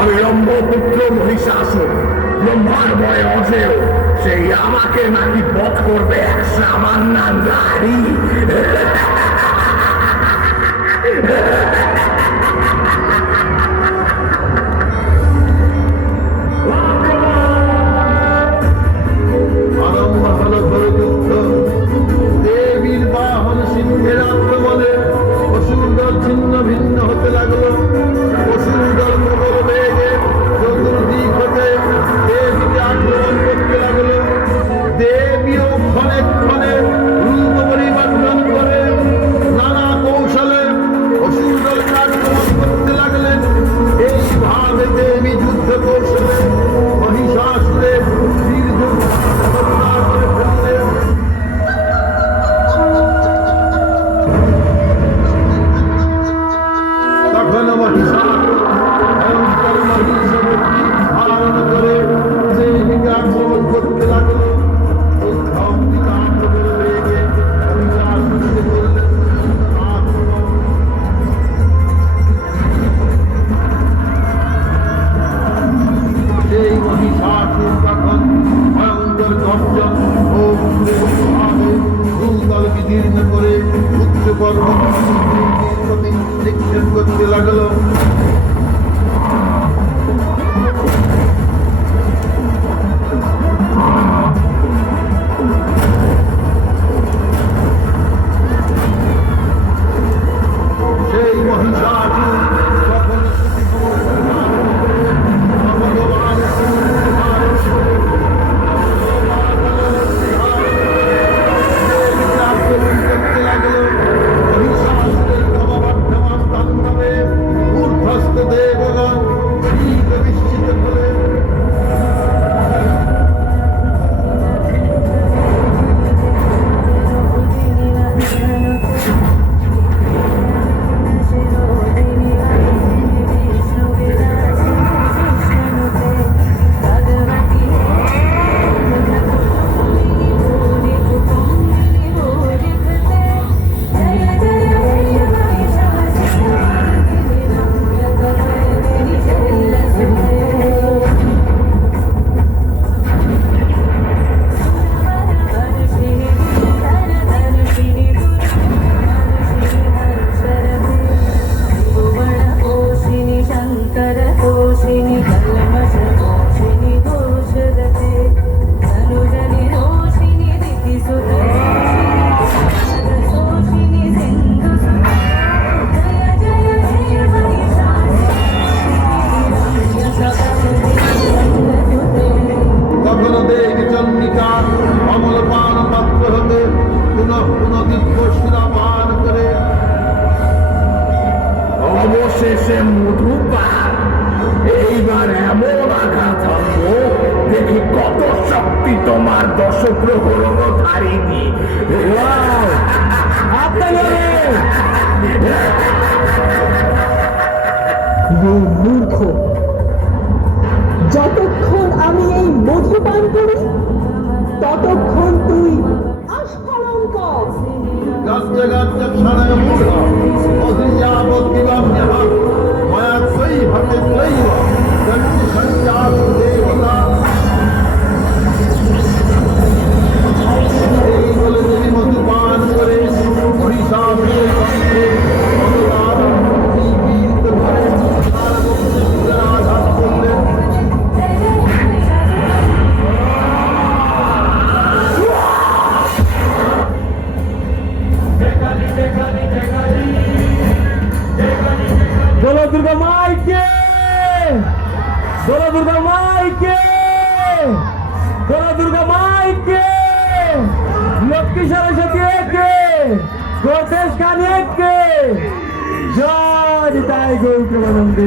অবিলম্ব পুত্র মহিষাসুর ব্রহ্মার ভয়ে অজেয় সেই আমাকে নাকি বধ করবে এক সামান্য নারী। দেবীর বাহন সিংহের আক্রমণে অসুর দল ছিন্ন ভিন্ন হতে লাগলো। অসুর দল প্রবল বেগে চতুর্দিক হতে দেবীকে আক্রমণ করতে লাগলো। দেবীও ক্ষণে ক্ষণে রূপ পরিবর্তন করে নানা কৌশলে অসুর দলকে আক্রমণ করতে লাগলেন। এইভাবে দেবী যুদ্ধ কৌশলে মহিষাসুরের দীর্ঘ হত্যা করে ফেললেন। তখন মহিষাসুর ভয়ঙ্কর মহিষমূর্তি ধারণ করে দেবীকে আক্রমণ করতে লাগলো। সেই মহিষাসুর তখন ভয়ঙ্কর গর্জন ও ভাবে ভূতল বিদীর্ণ করে উচ্চ পর্বত প্রতি নিক্ষেপ করতে লাগলো। সেই মহিষাসুর তখন অমলপান পাত্র হতে পুনঃ পুনঃ দিব্য শিরা পান করে অবশেষে মধুপান এইবার এমন আঘাত হানবো দেখি কত শক্তি তোমার দশগ্রহণধারিণী। মূর্খ, যতক্ষণ আমি এই মধু পান করি ততক্ষণ তুই আস্ফালন কর। গাজ্জা গাজ্জা ছাড়ায় মূঢ় অধিযাবৎ দিবাম্যহ মায়া ত্বয়ি হতে ত্বয়িব গন্তি সঞ্জাতু দেবতা। এই বলে তিনি মধুপান করে মহিষাসুরের কণ্ঠে ভগবান নিপীড়িত করে তার বক্ষে আঘাত করলেন। बोलो दुर्गा माई के, बोलो दुर्गा माई के, बोलो दुर्गा माई के, लक्ष्मी सरस्वती के, गोतेश खाने के, जय निताई गौतमानंद।